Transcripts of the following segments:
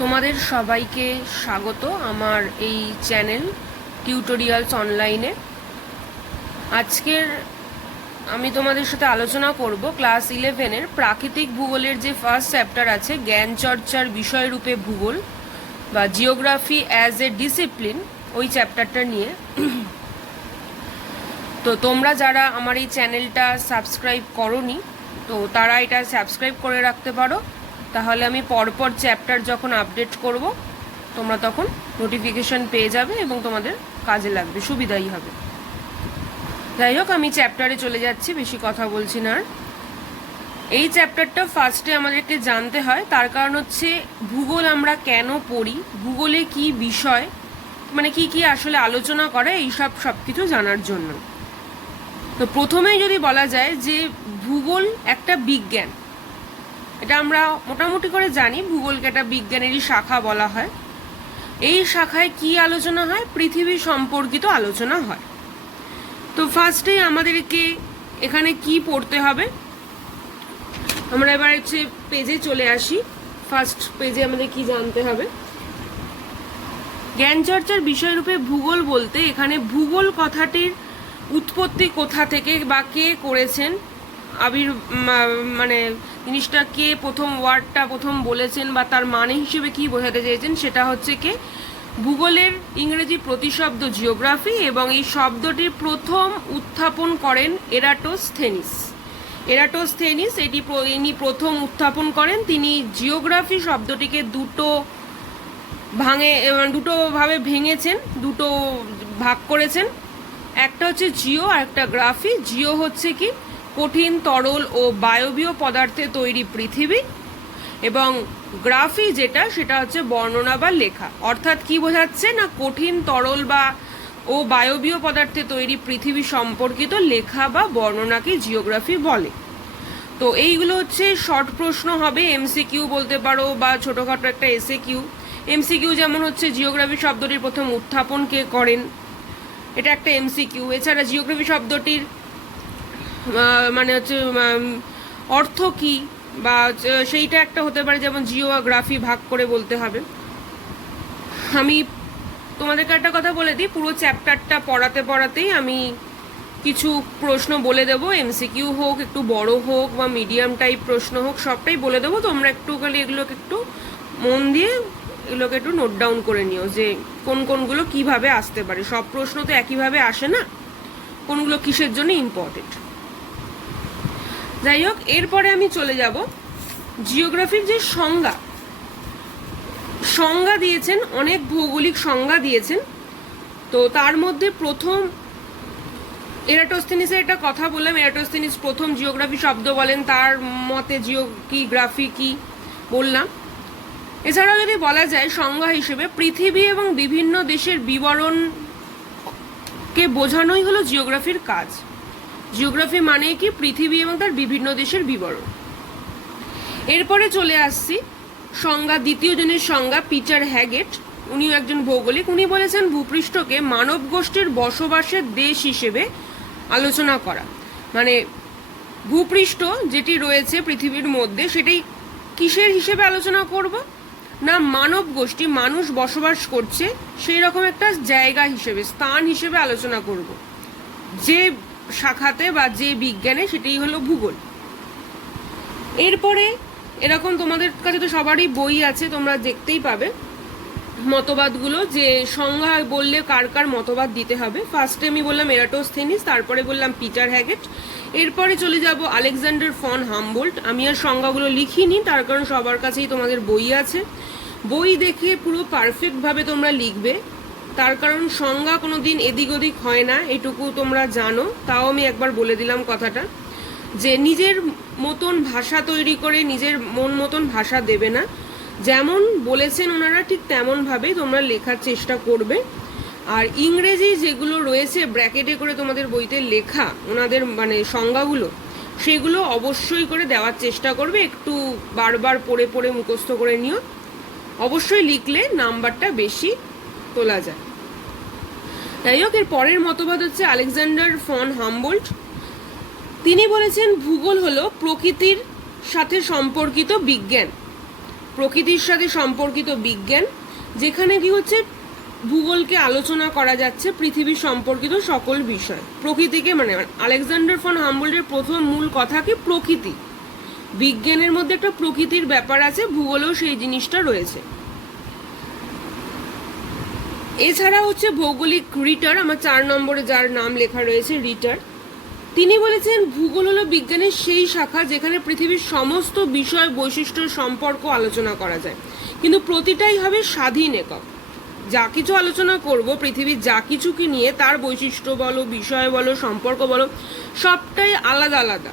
তোমাদের সবাইকে স্বাগত আমার এই চ্যানেল টিউটোরিয়ালস অনলাইনে। আজকের আমি তোমাদের সাথে আলোচনা করব ক্লাস 11-এর প্রাকৃতিক ভূগোলের যে ফার্স্ট চ্যাপ্টার আছে, জ্ঞান চর্চার বিষয়রূপে ভূগোল বা জিওগ্রাফি অ্যাজ এ ডিসিপ্লিন, ওই চ্যাপ্টারটা নিয়ে। তো তোমরা যারা আমার এই চ্যানেলটা সাবস্ক্রাইব করোনি, তো তারা এটা সাবস্ক্রাইব করে রাখতে পারো, তাহলে আমি পরপর চ্যাপ্টার যখন আপডেট করব তোমরা তখন নোটিফিকেশন পেয়ে যাবে এবং তোমাদের কাজে লাগবে, সুবিধাই হবে। যাই হোক, আমি চ্যাপ্টারে চলে যাচ্ছি, বেশি কথা বলছি না। আর এই চ্যাপ্টারটা ফার্স্টে আমাদেরকে জানতে হয়, তার কারণ হচ্ছে ভূগোল আমরা কেন পড়ি, ভূগোলে কি বিষয়, মানে কি কি আসলে আলোচনা করে, এইসব সব কিছু জানার জন্য। তো প্রথমেই যদি বলা যায় যে ভূগোল একটা বিজ্ঞান, এটা আমরা মোটামুটি করে জানি, ভূগোলকে একটা বিজ্ঞানেরই শাখা বলা হয়। এই শাখায় কি আলোচনা হয়? পৃথিবী সম্পর্কিত আলোচনা হয়। তো ফার্স্টেই আমাদেরকে এখানে কি পড়তে হবে, আমরা এবার হচ্ছে পেজে চলে আসি। ফার্স্ট পেজে আমাদের কি জানতে হবে? জ্ঞানচর্চার বিষয়রূপে ভূগোল বলতে এখানে ভূগোল কথাটির উৎপত্তি কোথা থেকে বা কে করেছেন, মানে জিনিসটা কে প্রথম, ওয়ার্ডটা প্রথম বলেছেন বা তার মানে হিসেবে কি বোঝাতে চেয়েছেন, সেটা হচ্ছে কে ভূগোলের ইংরেজি প্রতিশব্দ জিওগ্রাফি, এবং এই শব্দটির প্রথম উত্থাপন করেন এরাটোস্থেনিস। ইনি প্রথম উত্থাপন করেন। তিনি জিওগ্রাফি শব্দটিকে দুটো ভাবে ভেঙেছেন, দুটো ভাগ করেছেন। একটা হচ্ছে জিও আর একটা গ্রাফি। জিও হচ্ছে কি কঠিন, তরল ও বায়বীয় পদার্থে তৈরি পৃথিবী, এবং গ্রাফি যেটা, সেটা হচ্ছে বর্ণনা বা লেখা। অর্থাৎ কি বোঝাচ্ছে না, কঠিন, তরল ও বায়বীয় পদার্থে তৈরি পৃথিবী সম্পর্কিত লেখা বা বর্ণনাকে জিওগ্রাফি বলে। তো এইগুলো হচ্ছে শর্ট প্রশ্ন হবে, এমসিকিউ বলতে পারো বা ছোটোখাটো একটা এসএ কিউ। এমসিকিউ যেমন হচ্ছে জিওগ্রাফি শব্দটির প্রথম উত্থাপন কে করেন, এটা একটা এমসিকিউ। এছাড়া জিওগ্রাফি শব্দটির মানে হচ্ছে অর্থ কি, বা সেইটা একটা হতে পারে, যেমন জিও আর গ্রাফি ভাগ করে বলতে হবে। আমি তোমাদেরকে একটা কথা বলে দিই, পুরো চ্যাপ্টারটা পড়াতেই আমি কিছু প্রশ্ন বলে দেবো, এমসিকিউ হোক, একটু বড় হোক বা মিডিয়াম টাইপ প্রশ্ন হোক, সবটাই বলে দেবো। তোমরা একটু খালি এগুলোকে একটু মন দিয়ে এগুলোকে একটু নোট ডাউন করে নিও, যে কোনগুলো কিভাবে আসতে পারে। সব প্রশ্ন তো একইভাবে আসে না, কোনগুলো কিসের জন্য ইম্পর্টেন্ট। যাই হোক, এরপরে আমি চলে যাব জিওগ্রাফির যে সংজ্ঞা দিয়েছেন, অনেক ভৌগোলিক সংজ্ঞা দিয়েছেন। তো তার মধ্যে প্রথম এরাটোস্থেনিসের একটা কথা বললাম, এরাটোস্থেনিস প্রথম জিওগ্রাফি শব্দ বলেন, তার মতে গ্রাফি কি বললাম। এছাড়াও যদি বলা যায় সংজ্ঞা হিসেবে, পৃথিবী এবং বিভিন্ন দেশের বিবরণকে বোঝানোই হলো জিওগ্রাফির কাজ। জিওগ্রাফি মানে কি? পৃথিবী এবং তার বিভিন্ন দেশের বিবরণ। এরপরে চলে আসছি সংজ্ঞা, দ্বিতীয় জনের সংজ্ঞা, পিটার হ্যাগেট। উনিও একজন ভৌগোলিক। উনি বলেছেন ভূপৃষ্ঠকে মানব গোষ্ঠীর বসবাসের দেশ হিসেবে আলোচনা করা। মানে ভূপৃষ্ঠ যেটি রয়েছে পৃথিবীর মধ্যে, সেটাই কিসের হিসেবে আলোচনা করব না, মানব গোষ্ঠী, মানুষ বসবাস করছে সেই রকম একটা জায়গা হিসেবে, স্থান হিসেবে আলোচনা করব। যে শাখাতে বা যে বিজ্ঞানে, সেটাই হলো ভূগোল। এরপরে এরকম তোমাদের কাছে তো সবারই বই আছে, তোমরা দেখতেই পাবে মতবাদগুলো, যে সংজ্ঞা বললে কার কার মতবাদ দিতে হবে। ফার্স্টে আমি বললাম এরাটোস্থেনিস, তারপরে বললাম পিটার হ্যাগেট, এরপরে চলে যাব আলেকজান্ডার ফন হামবোল্ট। আমি আর সংজ্ঞাগুলো লিখিনি, তার কারণ সবার কাছেই তোমাদের বই আছে, বই দেখে পুরো পারফেক্টভাবে তোমরা লিখবে। তার কারণ সংজ্ঞা কোনো দিন এদিক ওদিক হয় না, এটুকু তোমরা জানো। তাও আমি একবার বলে দিলাম কথাটা, যে নিজের মতন ভাষা তৈরি করে নিজের মন মতন ভাষা দেবে না, যেমন বলেছেন ওনারা ঠিক তেমনভাবেই তোমরা লেখার চেষ্টা করবে। আর ইংরেজি যেগুলো রয়েছে ব্র্যাকেটে করে তোমাদের বইতে লেখা, ওনাদের মানে সংজ্ঞাগুলো, সেগুলো অবশ্যই করে দেওয়ার চেষ্টা করবে। একটু বারবার পড়ে মুখস্থ করে নিও, অবশ্যই লিখলে নাম্বারটা বেশি তোলা যায়। যাই হোক, এর পরের মতবাদ হচ্ছে আলেকজান্ডার ফন হামবোল্ট। তিনি বলেছেন ভূগোল হলো প্রকৃতির সাথে সম্পর্কিত বিজ্ঞান। প্রকৃতির সাথে সম্পর্কিত বিজ্ঞান, যেখানে কি হচ্ছে ভূগোলকে আলোচনা করা যাচ্ছে পৃথিবী সম্পর্কিত সকল বিষয়। প্রকৃতিকে মানে আলেকজান্ডার ফন হাম্বলটের প্রথম মূল কথা কি প্রকৃতি, বিজ্ঞানের মধ্যে একটা প্রকৃতির ব্যাপার আছে, ভূগোলেও সেই জিনিসটা রয়েছে। এছাড়া হচ্ছে ভৌগোলিক রিটার, আমার 4 নম্বরে যার নাম লেখা রয়েছে রিটার, তিনি বলেছেন ভূগোল হলো বিজ্ঞানের সেই শাখা যেখানে পৃথিবীর সমস্ত বিষয় বৈশিষ্ট্য সম্পর্ক আলোচনা করা যায়, কিন্তু প্রতিটাই হবে স্বাধীন একক। যা কিছু আলোচনা করব পৃথিবীর যা কিছুকে নিয়ে, তার বৈশিষ্ট্য বলো, বিষয় বলো, সম্পর্ক বলো, সবটাই আলাদা আলাদা,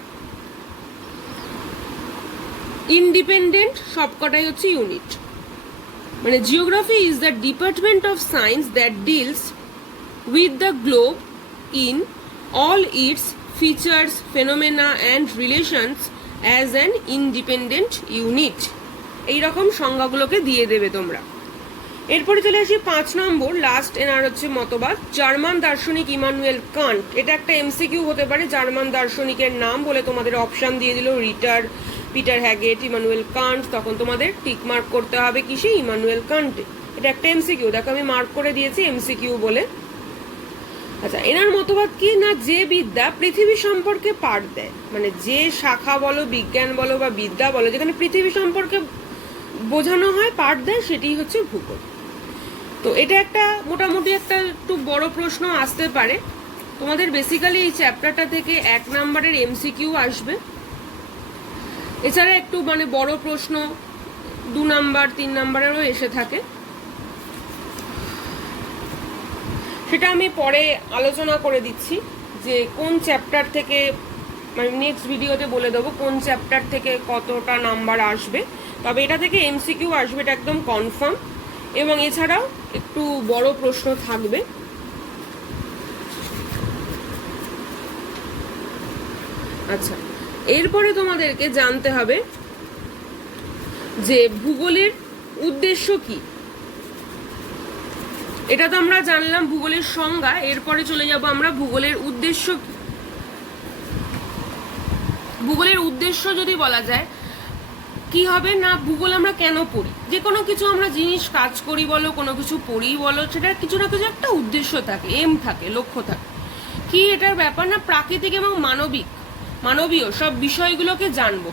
ইন্ডিপেন্ডেন্ট, সবকটাই হচ্ছে ইউনিট। মানে geography is the department of science that deals with the globe in all its features, phenomena and relations as an independent unit। এইরকম সংজ্ঞাগুলোকে দিয়ে দেবে তোমরা। এরপরে চলে আসি 5 নম্বর লাস্ট এনার হচ্ছে মতবাদ, জার্মান দার্শনিক ইমানুয়েল কান্ট। এটা একটা এমসিকিউ হতে পারে, জার্মান দার্শনিকের নাম বলে তোমাদের অপশন দিয়ে দিল রিটার, পিটার হ্যাগেট, ইমানুয়েল কান্ট, তখন তোমাদের টিক মার্ক করতে হবে কিসে, ইমানুয়েল কান্টে। এটা একটা এমসিকিউ, দেখো আমি মার্ক করে দিয়েছি এমসিকিউ বলে। আচ্ছা, এনার মতবাদ কি না, যে বিদ্যা পৃথিবী সম্পর্কে পাঠ দেয়, মানে যে শাখা বলো, বিজ্ঞান বলো বা বিদ্যা বলো, যেখানে পৃথিবী সম্পর্কে বোঝানো হয়, পাঠ দেয়, সেটি হচ্ছে ভূগোল। তো এটা একটা মোটামুটি একটা একটু বড় প্রশ্ন আসতে পারে তোমাদের। বেসিক্যালি এই চ্যাপ্টারটা থেকে 1 নম্বরের এমসিকিউ আসবে, এছাড়া একটু মানে বড় প্রশ্ন 2 নম্বর 3 নম্বরেরও এসে থাকে, সেটা আমি পরে আলোচনা করে দিচ্ছি যে কোন চ্যাপ্টার থেকে, মানে নেক্সট ভিডিওতে বলে দেবো কোন চ্যাপ্টার থেকে কতটা নাম্বার আসবে। তবে এটা থেকে এমসিকিউ আসবে, এটা একদম কনফার্ম, এবং এছাড়াও একটু বড় প্রশ্ন থাকবে। আচ্ছা, এরপরে তোমাদেরকে জানতে হবে যে ভূগোলের উদ্দেশ্য কি। এটা তো আমরা জানলাম ভূগোলের সংজ্ঞা, এরপরে চলে যাব আমরা ভূগোলের উদ্দেশ্য কি। ভূগোলের উদ্দেশ্য যদি বলা যায় কি হবে না, ভূগোল আমরা কেন পড়ি, যে কোনো কিছু আমরা জিনিস কাজ করি বলো, কোনো কিছু পড়ি বলো, সেটার কিছু না কিছু একটা উদ্দেশ্য থাকে, এম থাকে, লক্ষ্য থাকে। কি এটার ব্যাপার না, প্রাকৃতিক এবং মানবীয় সব বিষয়গুলোকে জানবো,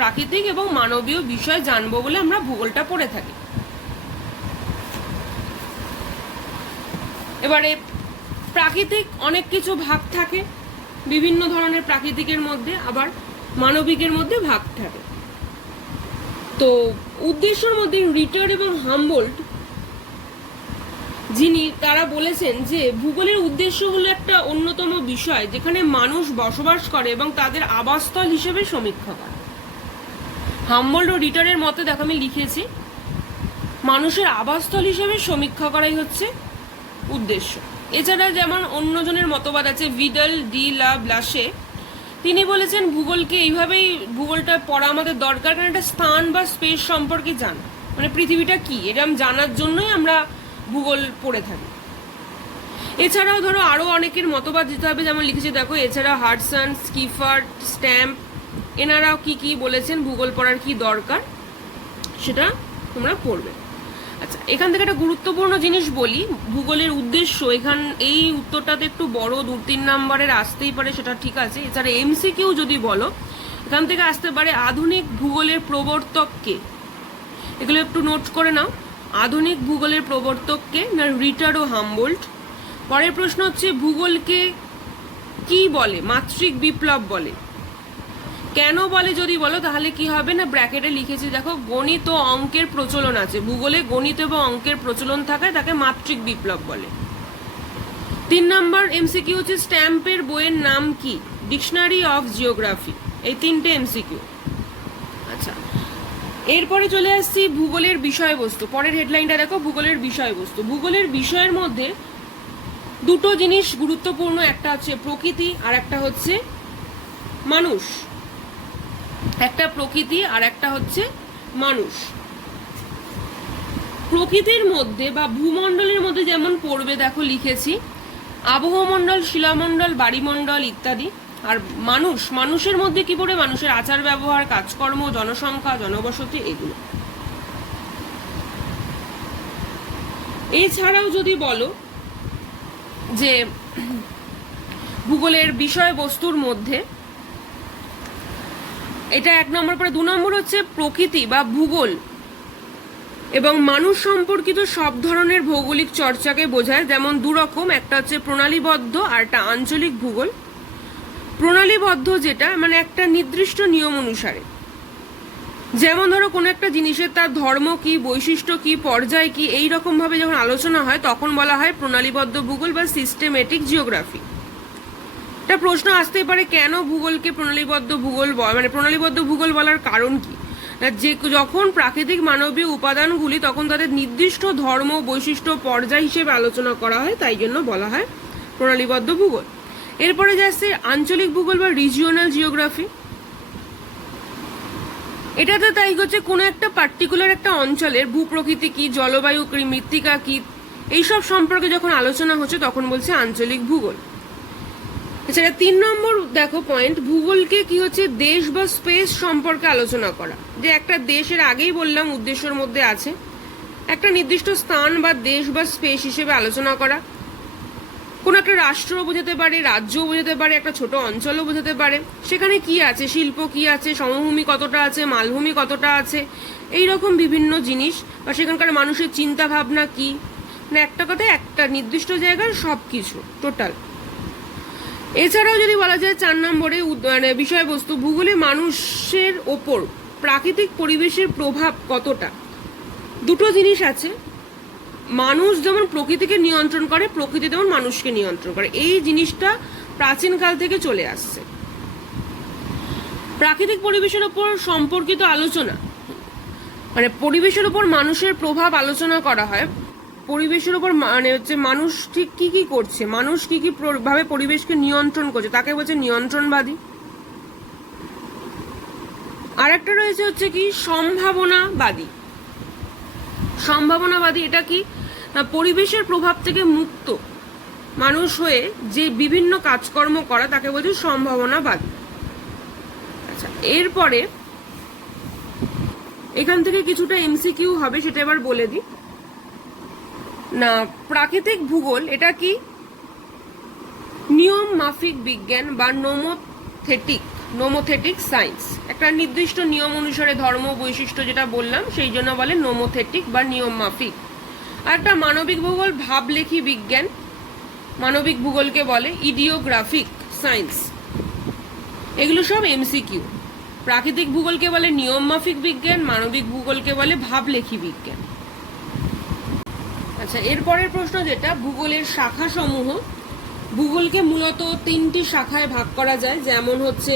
প্রাকৃতিক এবং মানবীয় বিষয় জানবো বলে আমরা ভূগোলটা পড়ে থাকি। এবারে প্রাকৃতিক অনেক কিছু ভাগ থাকে, বিভিন্ন ধরনের প্রাকৃতিকের মধ্যে আবার মানবিকের মধ্যে ভাগ থাকে। তো উদ্দেশ্যের মধ্যে রিটার এবং হাম্বোল্ট যিনি, তারা বলেছেন যে ভূগোলের উদ্দেশ্য হলো একটা অন্যতম বিষয় যেখানে মানুষ বসবাস করে এবং তাদের আবাসস্থল হিসেবে সমীক্ষা করে। হাম্বোল্ট ও রিটারের মতে দেখো আমি লিখেছি, মানুষের আবাসস্থল হিসেবে সমীক্ষা করাই হচ্ছে উদ্দেশ্য। এছাড়া যেমন অন্যজনের মতবাদ আছে, ভিডাল ডি লা ব্লাশে, তিনি বলেছেন ভূগোলকে এইভাবেই, ভূগোলটা পড়া আমাদের দরকার, কারণ এটা স্থান বা স্পেস সম্পর্কে জানা, মানে পৃথিবীটা কি এটা জানার জন্যই আমরা ভূগোল পড়ে থাকি। এছাড়াও ধরো আরো অনেকের মতবাদ দিতে হবে, যেমন লিখেছে দেখো, এছাড়া হাডসন, স্কিফার্ড, স্ট্যাম্প, এনারাও কি কি বলেছেন ভূগোল পড়ার কি দরকার সেটা তোমরা পড়বে। আচ্ছা, এখান থেকে একটা গুরুত্বপূর্ণ জিনিস বলি, ভূগোলের উদ্দেশ্য, এই উত্তরটাতে একটু বড় 2-3 নম্বরের আসতেই পারে, সেটা ঠিক আছে। এছাড়া এমসিকিউ যদি বলো, এখান থেকে আসতে পারে আধুনিক ভূগোলের প্রবর্তক কে, এগুলো একটু নোট করে নাও। আধুনিক ভূগোলের প্রবর্তক কে না, রিটার ও হাম্বোল্ট। পরের প্রশ্ন হচ্ছে ভূগোলকে কি বলে, মাত্রিক বিপ্লব বলে, কেন বলে যদি বলো তাহলে কি হবে না, ব্র্যাকেটে লিখেছি দেখো, গণিত ও অঙ্কের প্রচলন আছে, ভূগোলে গণিত এবং অঙ্কের প্রচলন থাকায় তাকে মাত্রিক বিপ্লব বলে। 3 নম্বর এমসিকিউ হচ্ছে স্ট্যাম্পের বইয়ের নাম কি, ডিকশনারি অফ জিওগ্রাফি। এই 3টে এমসিকিউ। আচ্ছা, এরপরে চলে আসছি ভূগোলের বিষয়বস্তু। পরের হেডলাইনটা দেখো, ভূগোলের বিষয়বস্তু। ভূগোলের বিষয়ের মধ্যে 2টো জিনিস গুরুত্বপূর্ণ, একটা হচ্ছে প্রকৃতি আর একটা হচ্ছে মানুষ। একটা প্রকৃতি আর একটা হচ্ছে মানুষ। প্রকৃতির মধ্যে বা ভূমণ্ডলের মধ্যে যেমন পড়বে দেখো লিখেছি, আবহমণ্ডল, শিলামণ্ডল, বাড়িমণ্ডল ইত্যাদি। আর মানুষের মধ্যে কি পড়ে, মানুষের আচার ব্যবহার, কাজকর্ম, জনসংখ্যা, জনবসতি, এগুলো। এছাড়াও যদি বলো যে ভূগোলের বিষয়বস্তুর মধ্যে এটা 1 নম্বর, পরে 2 নম্বর হচ্ছে প্রকৃতি বা ভূগোল এবং মানুষ সম্পর্কিত সব ধরনের ভৌগোলিক চর্চাকে বোঝায়। যেমন 2 রকম, একটা হচ্ছে প্রণালীবদ্ধ আর একটা আঞ্চলিক ভূগোল। প্রণালীবদ্ধ যেটা মানে একটা নির্দিষ্ট নিয়ম অনুসারে, যেমন ধরো কোনো একটা জিনিসের তার ধর্ম কি, বৈশিষ্ট্য কি, পর্যায় কি, এই রকম ভাবে যখন আলোচনা হয় তখন বলা হয় প্রণালীবদ্ধ ভূগোল বা সিস্টেমেটিক জিওগ্রাফি। একটা প্রশ্ন আসতেই পারে, কেন ভূগোলকে প্রণালীবদ্ধ ভূগোল মানে প্রণালীবদ্ধ ভূগোল বলার কারণ কি? যে যখন প্রাকৃতিক মানবীয় উপাদানগুলি তখন তাদের নির্দিষ্ট ধর্ম, বৈশিষ্ট্য, পর্যায় হিসেবে আলোচনা করা হয়, তাই জন্য বলা হয় প্রণালীবদ্ধ ভূগোল। এরপরে যাচ্ছে আঞ্চলিক ভূগোল বা রিজিওনাল জিওগ্রাফি। এটাতে তাই হচ্ছে কোনো একটা পার্টিকুলার একটা অঞ্চলের ভূপ্রকৃতি কি, জলবায়ু কি, মৃত্তিকা কি, এইসব সম্পর্কে যখন আলোচনা হচ্ছে তখন বলছে আঞ্চলিক ভূগোল। এছাড়া 3 নম্বর দেখো পয়েন্ট, ভূগোলকে কি হচ্ছে দেশ বা স্পেস সম্পর্কে আলোচনা করা। যে একটা দেশের, আগেই বললাম উদ্দেশ্যের মধ্যে আছে একটা নির্দিষ্ট স্থান বা দেশ বা স্পেস হিসেবে আলোচনা করা। কোনো একটা রাষ্ট্র বোঝাতে পারে, রাজ্যও বোঝাতে পারে, একটা ছোট অঞ্চলও বোঝাতে পারে। সেখানে কি আছে, শিল্প কি আছে, সমভূমি কতটা আছে, মালভূমি কতটা আছে, এইরকম বিভিন্ন জিনিস, বা সেখানকার মানুষের চিন্তা ভাবনা কি, মানে একটা কথায় একটা নির্দিষ্ট জায়গার সব কিছু টোটাল। এছাড়াও যদি বলা যায় 4 নম্বরে মানে বিষয়বস্তু, ভূগোলে মানুষের ওপর প্রাকৃতিক পরিবেশের প্রভাব কতটা। দুটো জিনিস আছে, মানুষ যেমন প্রকৃতিকে নিয়ন্ত্রণ করে, প্রকৃতি যেমন মানুষকে নিয়ন্ত্রণ করে। এই জিনিসটা প্রাচীনকাল থেকে চলে আসছে। প্রাকৃতিক পরিবেশের ওপর সম্পর্কিত আলোচনা মানে পরিবেশের ওপর মানুষের প্রভাব আলোচনা করা হয়। পরিবেশের ওপর মানে হচ্ছে মানুষ ঠিক কি কি করছে, মানুষ কি কি ভাবে পরিবেশকে নিয়ন্ত্রণ করছে, তাকে বলছে নিয়ন্ত্রণবাদী। আর একটা রয়েছে হচ্ছে কি সম্ভাবনাবাদী। সম্ভাবনাবাদী এটা কি, পরিবেশের প্রভাব থেকে মুক্ত মানুষ হয়ে যে বিভিন্ন কাজকর্ম করা, তাকে বলছে সম্ভাবনাবাদী। আচ্ছা, এরপরে এখান থেকে কিছুটা এমসিকিউ হবে, সেটা এবার বলে দিই না। প্রাকৃতিক ভূগোল এটা কি নিয়ম মাফিক বিজ্ঞান বা নোমোথেটিক সায়েন্স। একটা নির্দিষ্ট নিয়ম অনুসারে ধর্ম, বৈশিষ্ট্য যেটা বললাম সেই জন্য বলে নোমোথেটিক বা নিয়ম মাফিক। আর একটা মানবিক ভূগোল ভাবলেখী বিজ্ঞান, মানবিক ভূগোলকে বলে ইডিওগ্রাফিক সায়েন্স। এগুলো সব এমসিকিউ। প্রাকৃতিক ভূগোলকে বলে নিয়ম মাফিক বিজ্ঞান, মানবিক ভূগোলকে বলে ভাবলেখী বিজ্ঞান। আচ্ছা, এরপরের প্রশ্ন যেটা ভূগোলের শাখা সমূহ। ভূগোলকে মূলত 3টি শাখায় ভাগ করা যায়, যেমন হচ্ছে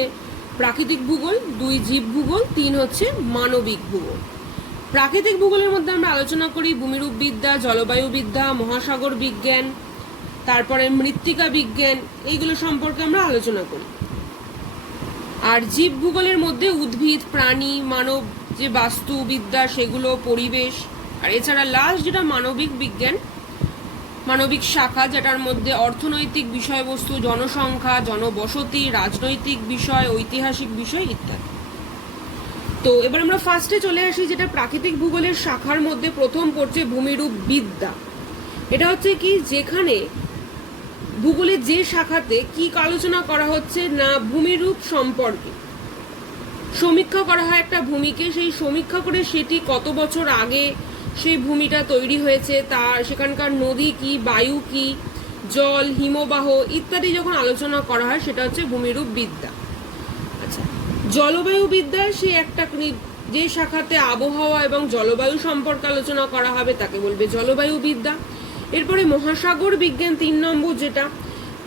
প্রাকৃতিক ভূগোল, 2 জীব ভূগোল, 3 হচ্ছে মানবিক ভূগোল। প্রাকৃতিক ভূগোলের মধ্যে আমরা আলোচনা করি ভূমিরূপ বিদ্যা, জলবায়ু বিদ্যা, মহাসাগর বিজ্ঞান, তারপরে মৃত্তিকা বিজ্ঞান, এইগুলো সম্পর্কে আমরা আলোচনা করি। আর জীব ভূগোলের মধ্যে উদ্ভিদ, প্রাণী, মানব যে বাস্তুবিদ্যা সেগুলো, পরিবেশ। আর এছাড়া লাস্ট যেটা মানবিক বিজ্ঞান, মানবিক শাখা, যেটার মধ্যে অর্থনৈতিক বিষয়বস্তু, জনসংখ্যা, জনবসতি, রাজনৈতিক বিষয়, ঐতিহাসিক বিষয় ইত্যাদি। তো এবার আমরা ফার্স্টে চলে আসি, যেটা প্রাকৃতিক ভূগোলের শাখার মধ্যে প্রথম পড়ছে ভূমিরূপ বিদ্যা। এটা হচ্ছে কি, যেখানে ভূগোলের যে শাখাতে কি আলোচনা করা হচ্ছে না, ভূমিরূপ সম্পর্কে সমীক্ষা করা হয় একটা ভূমিকে, সেই সমীক্ষা করে সেটি কত বছর আগে সেই ভূমিটা তৈরি হয়েছে, তার সেখানকার নদী কি, বায়ু কি, জল, হিমবাহ ইত্যাদি যখন আলোচনা করা হয় সেটা হচ্ছে ভূমিরূপ বিদ্যা। আচ্ছা, জলবায়ু বিদ্যা সে একটা যে শাখাতে আবহাওয়া এবং জলবায়ু সম্পর্কে আলোচনা করা হবে তাকে বলবে জলবায়ু বিদ্যা। এরপরে মহাসাগর বিজ্ঞান 3 নম্বর, যেটা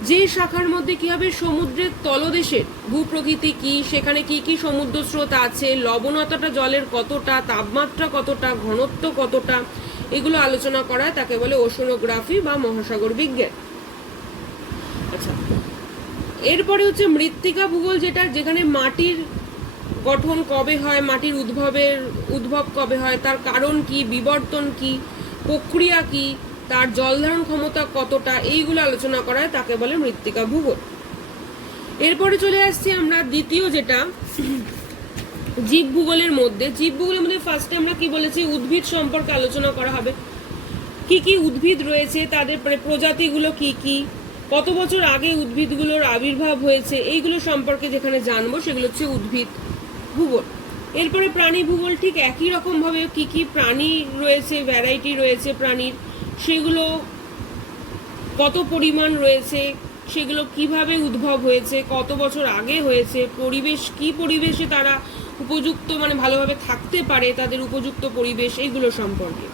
যে শাখার মধ্যে কি হবে সমুদ্রের তলদেশের ভূপ্রকৃতি কি, সেখানে কি কি সমুদ্র স্রোত আছে, লবণতাটা জলের কতটা, তাপমাত্রা কতটা, ঘনত্ব কতটা, এগুলো আলোচনা করা হয়, তাকে বলে ওশনোগ্রাফি বা মহাসাগর বিজ্ঞান। আচ্ছা, এরপরে হচ্ছে মৃত্তিকা ভূগোল, যেখানে মাটির গঠন কবে হয়, মাটির উদ্ভব কবে হয়, তার কারণ কি, বিবর্তন কি, প্রক্রিয়া কি, তার জলধারণ ক্ষমতা কতটা, এইগুলো আলোচনা করা হয়, তাকে বলে মৃত্তিকা ভূগোল। এরপরে চলে আসছি আমরা দ্বিতীয়, যেটা জীব ভূগোলের মধ্যে। জীব ভূগোলের মধ্যে ফার্স্টে আমরা কি বলেছি, উদ্ভিদ সম্পর্কে আলোচনা করা হবে। কি কি উদ্ভিদ রয়েছে, তাদের প্রজাতিগুলো কি কি, কত বছর আগে উদ্ভিদগুলোর আবির্ভাব হয়েছে, এইগুলো সম্পর্কে যেখানে জানবো সেগুলো হচ্ছে উদ্ভিদ ভূগোল। এরপরে প্রাণী ভূগোল, ঠিক একই রকমভাবে কি কি প্রাণী রয়েছে, ভ্যারাইটি রয়েছে প্রাণীর, সেগুলো কত পরিমাণ রয়েছে, সেগুলো কিভাবে উদ্ভব হয়েছে, কত বছর আগে হয়েছে, পরিবেশ কি পরিবেশে তারা উপযুক্ত মানে ভালোভাবে থাকতে পারে, তাদের উপযুক্ত পরিবেশ, এইগুলো সম্পর্কে।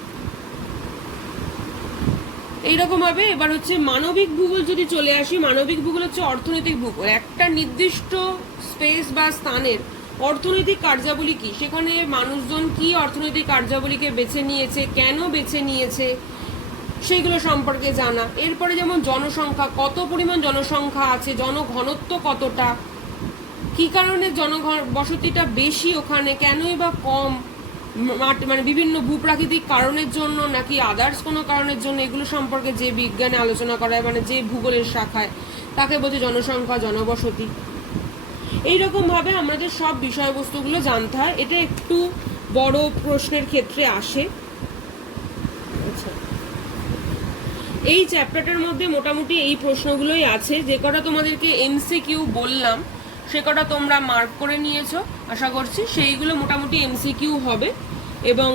এইরকম ভাবে এবার হচ্ছে মানবিক ভূগোল যদি চলে আসি, মানবিক ভূগোল হচ্ছে অর্থনৈতিক ভূগোল। একটা নির্দিষ্ট স্পেস বা স্থানের অর্থনৈতিক কার্যাবলী কি, সেখানে মানুষজন কি অর্থনৈতিক কার্যাবলীকে বেছে নিয়েছে, কেন বেছে নিয়েছে, সেইগুলো সম্পর্কে জানা। এরপরে যেমন জনসংখ্যা, কত পরিমাণ জনসংখ্যা আছে, জনঘনত্ব কতটা, কি কারণে বসতিটা বেশি ওখানে, কেনই বা কম, মানে বিভিন্ন ভূপ্রাকৃতিক কারণের জন্য নাকি আদার্স কোনো কারণের জন্য, এগুলো সম্পর্কে যে বিজ্ঞানে আলোচনা করা হয়, মানে যে ভূগোলের শাখায়, তাকে বলছে জনসংখ্যা, জনবসতি। এইরকম ভাবে আমাদের সব বিষয়বস্তুগুলো জানতে হয়। এটা একটু বড় প্রশ্নের ক্ষেত্রে আসে। আচ্ছা, এই চ্যাপ্টারটার মধ্যে মোটামুটি এই প্রশ্নগুলোই আছে। যে কটা তোমাদেরকে এমসিকিউ বললাম সে কটা তোমরা মার্ক করে নিয়েছো আশা করছি। সেইগুলো মোটামুটি এমসিকিউ হবে, এবং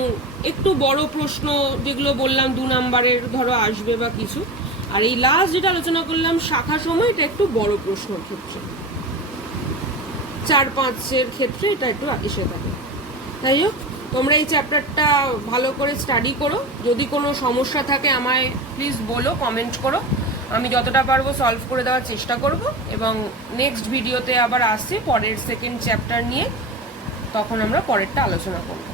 একটু বড় প্রশ্ন যেগুলো বললাম 2 নাম্বারের ধরো আসবে বা কিছু। আর এই লাস্ট যেটা আলোচনা করলাম শাখা সময়, এটা একটু বড় প্রশ্নের ক্ষেত্রে, 4-5-এর ক্ষেত্রে এটা একটু এসে থাকে। তাই হোক, তোমরা এই চ্যাপ্টারটা ভালো করে স্টাডি করো। যদি কোনো সমস্যা থাকে আমায় প্লিজ বলো, কমেন্ট করো, আমি যতটা পারবো সলভ করে দেওয়ার চেষ্টা করব। এবং নেক্সট ভিডিওতে আবার আসছি পরের সেকেন্ড চ্যাপ্টার নিয়ে, তখন আমরা পরেরটা আলোচনা করব।